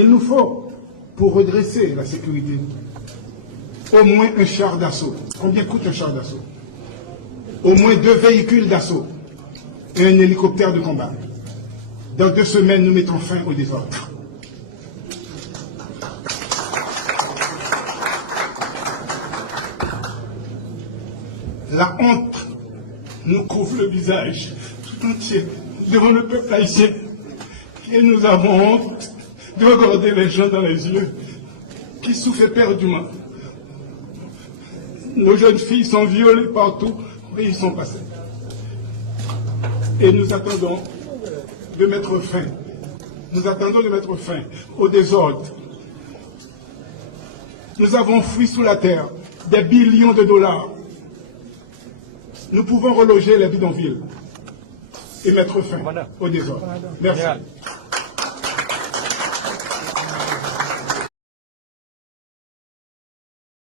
Il nous faut, pour redresser la sécurité, au moins un char d'assaut. Combien coûte un char d'assaut? Au moins 2 véhicules d'assaut et un hélicoptère de combat. Dans 2 semaines, nous mettrons fin au désordre. La honte nous couvre le visage tout entier devant le peuple haïtien. Et nous avons honte de regarder les gens dans les yeux qui souffrent éperdument. Nos jeunes filles sont violées partout où ils sont passés. Et nous attendons de mettre fin. Nous attendons de mettre fin au désordre. Nous avons fui sous la terre des billions de dollars. Nous pouvons reloger les bidonvilles et mettre fin au désordre. Merci.